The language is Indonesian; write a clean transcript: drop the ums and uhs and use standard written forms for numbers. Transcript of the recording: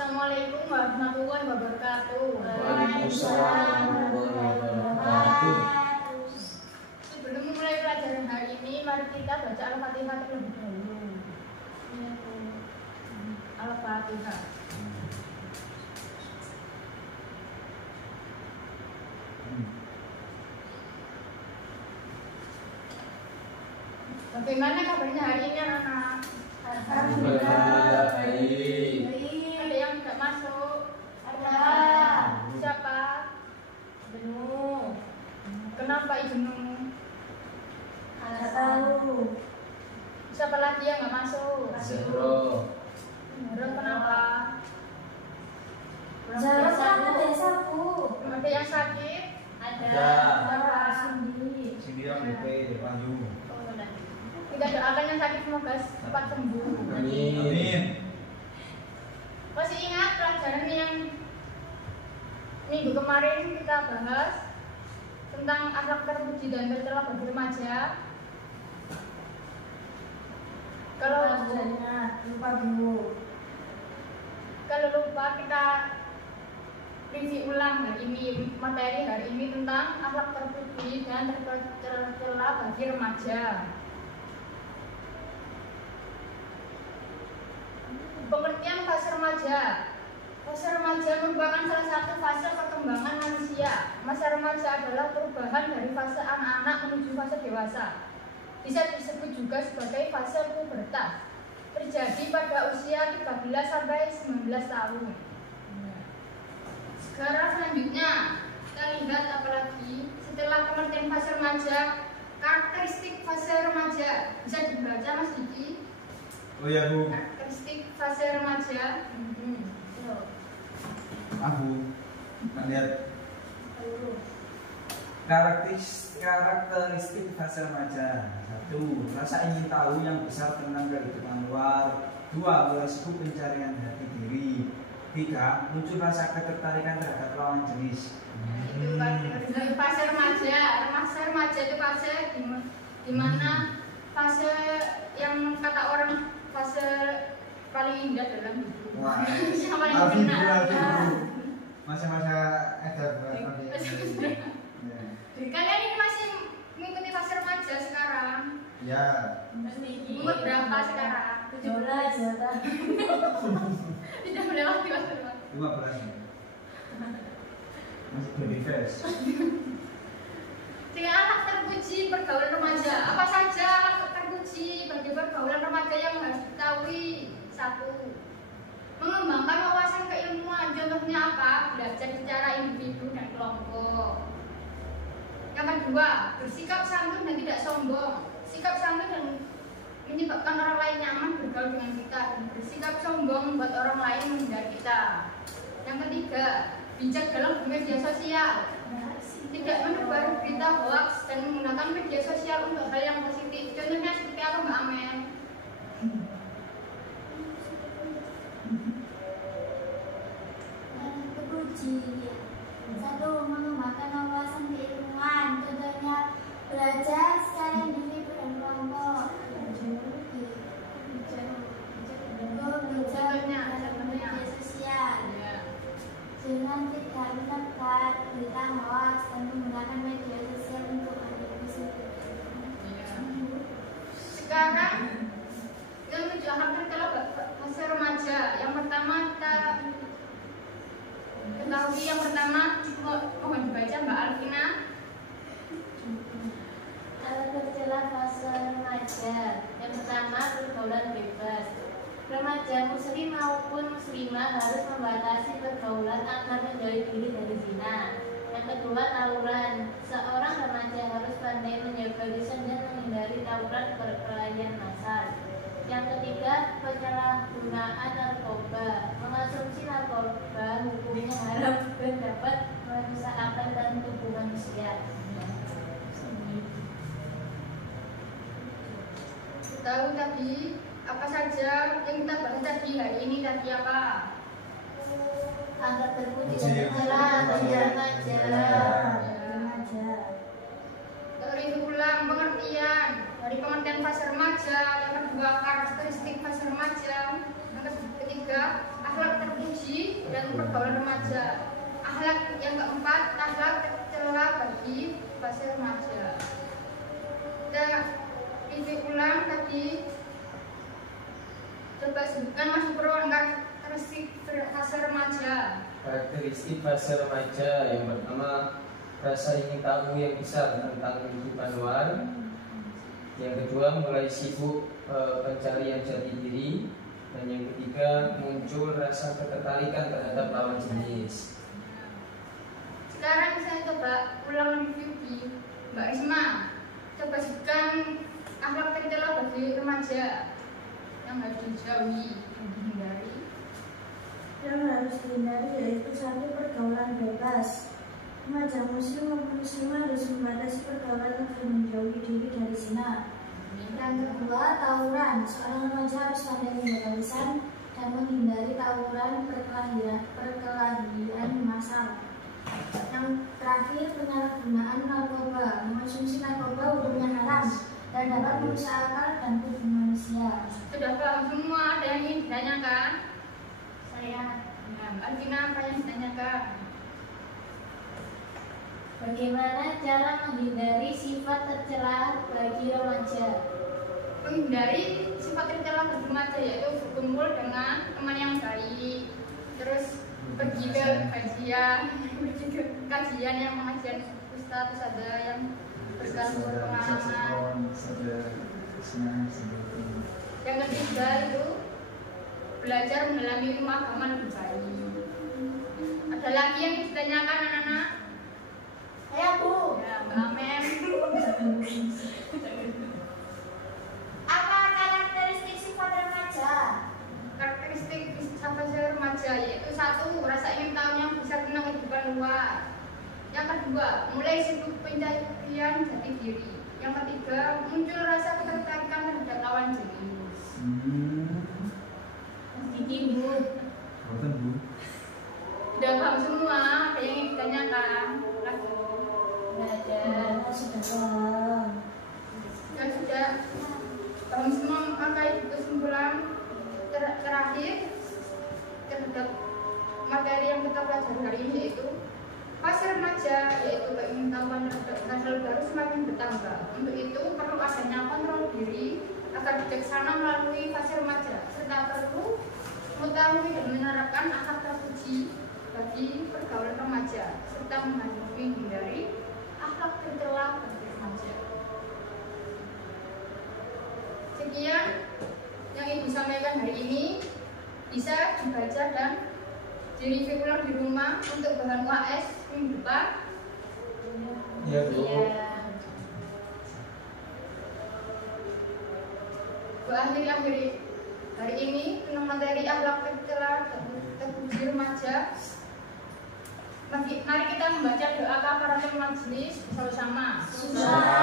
Assalamualaikum warahmatullahi wabarakatuh. Waalaikumsalam warahmatullahi wabarakatuh. Sebelum mulai pelajaran hari ini, mari kita baca Al-Fatihah terlebih dahulu. Al-Fatihah. Bagaimana kabarnya hari ini anak-anak? Alhamdulillah baik. Ada yang tidak masuk? Ada. Siapa? Benung. Kenapa Ibnu? Nggak tahu. Siapa lagi yang nggak masuk? Zahro. Menurut kenapa? Zahra kan ada sapu. Ada yang sakit? Ada. Siapa? Cindy. Cindy yang DP Wahyu. Kita doakan yang sakit semoga cepat sembuh. Amin. Masih ingat pelajaran yang minggu kemarin kita bahas tentang akhlak terpuji dan tercela bagi remaja? Kalau lupa dulu. Kalau lupa kita review ulang hari ini, materi hari ini tentang akhlak terpuji dan tercela bagi remaja. Pengertian fase remaja. Fase remaja merupakan salah satu fase perkembangan manusia. Masa remaja adalah perubahan dari fase anak-anak menuju fase dewasa. Bisa disebut juga sebagai fase pubertas. Terjadi pada usia 13 sampai 19 tahun. Sekarang selanjutnya kita lihat apalagi setelah pengertian fase remaja, karakteristik fase remaja bisa dibaca Mas Diki. Oh ya Bu, Karakteristik fase remaja. aku lihat karakteristik fase remaja. 1. Rasa ingin tahu yang besar tentang kehidupan luar. 2. Mulai sibuk pencarian jati diri. 3. Muncul rasa ketertarikan terhadap lawan jenis. Itu dari fase remaja. Fase remaja itu fase di mana fase yang kata orang fase paling indah dalam hidup. Wah, Yang paling Alfibu, benar. masa-masa edar nanti. Kalian ini masih mengikuti fase remaja sekarang? Ya, Umur berapa sekarang? 17. Tidak melewati fase remaja. 15. Masih baby face. Dengan akhlak terpuji pergaulan remaja. Apa saja akhlak terpuji bagi pergaulan remaja yang harus diketahui? 1. Mengembangkan wawasan keilmuan. Contohnya apa? Belajar secara individu dan kelompok. Yang kedua, bersikap santun dan tidak sombong. Sikap santun dan menyebabkan orang lain nyaman bergaul dengan kita, dan bersikap sombong membuat orang lain menghindari kita. Yang ketiga, bijak dalam media sosial. Tidak menebar berita hoax dan menggunakan media sosial untuk hal yang positif. Contohnya seperti apa Mbak Amel? Terpuji. 1. Mengembangkan wawasan keilmuan. Contohnya belajar secara individu dan kelompok. 2. Belajar dalam media sosial. Jangan tidak menebar berita hoax dan menggunakan media sosial untuk hal yang positif. Sekarang yang menjelaskan tercela fase remaja. Yang pertama kita ketahui, yang pertama mohon dibaca Mbak Alvina. Tercela fase remaja. Yang pertama, pergaulan bebas. Remaja muslim maupun muslimah harus membatasi pergaulan agar menjauhi diri dari zina. Yang kedua, tawuran. Seorang remaja harus pandai menjaga lisan dan menghindari tawuran perkelahian massal. Yang ketiga, penyalahgunaan narkoba. Mengonsumsi narkoba hukumnya haram dan dapat merusak akal dan tubuh manusia. Tahu tadi apa saja yang kita bahas tadi hari ini tadi apa? Agar terpuji Puji. dan remaja. Review ulang pengertian dari pengertian fase remaja. Yang kedua, karakteristik fase remaja. Yang ketiga, akhlak terpuji pergaulan remaja. Akhlak yang keempat, akhlak tercela bagi fase remaja. Kita isi ulang tadi. Coba sebutkan Mas Bro karakteristik fase remaja. Karakteristik fase remaja yang pertama, rasa ingin tahu yang besar tentang kehidupan luar. Yang kedua, mulai sibuk pencarian jati diri. Dan yang ketiga, muncul rasa ketertarikan terhadap lawan jenis. Sekarang saya coba ulang review di Mbak Risma. Coba sebutkan akhlak tercela bagi remaja yang harus dijauhi dan dihindari. Yang harus dihindari yaitu satu, pergaulan bebas. Remaja muslim maupun muslimah harus membatasi pergaulan agar menjauhi diri dari zina. Yang kedua, tawuran. Seorang remaja harus pandai menjaga lisan dan menghindari tawuran perkelahian massal. Yang terakhir, penyalahgunaan narkoba. Mengonsumsi narkoba hukumnya haram dan dapat merusak akal dan tubuh manusia. Sudah paham semua? Ada yang ingin ditanyakan? Saya Mbak Alvina, apa yang ditanyakan? bagaimana cara menghindari sifat tercela bagi remaja? Menghindari sifat tercela bagi remaja yaitu berkumpul dengan teman yang baik, terus pergi ke kajian yang mengajian ustadz ada yang bergabung pengalaman. Yang ketiga itu belajar mendalami ilmu agama lebih baik. Ada lagi yang ditanyakan anak-anak? Saya Bu. Ya, Mbak Amem. Apa karakteristik sifat remaja? Karakteristik sifat remaja yaitu satu, rasa ingin tahu yang besar tentang kehidupan luar. Yang kedua, mulai sibuk pencarian jati diri. Yang ketiga, muncul rasa ketertarikan terhadap lawan jenis. Gigi Bu. Boten, Bu. Sudah paham semua? Ada yang ingin ditanyakan? Lagi. Belajar. Sudah paham. Sudah paham semua, maka itu kesimpulan terakhir terhadap materi yang kita pelajari hari ini yaitu fase remaja, yaitu keingintahuan terhadap hal baru semakin bertambah. Untuk itu perlu adanya kontrol diri agar bijaksana melalui fase remaja, serta perlu mengetahui dan menerapkan akhlak terpuji bagi pergaulan remaja, serta menghindari akhlak tercela bagi remaja. Sekian yang Ibu sampaikan hari ini, bisa dibaca dan direview ulang di rumah untuk bahan UAS minggu depan. Iya, Bu. Akhir hari ini tentang materi akhlak tercela terpuji remaja. Mari kita membaca doa kafaratul majelis bersama-sama.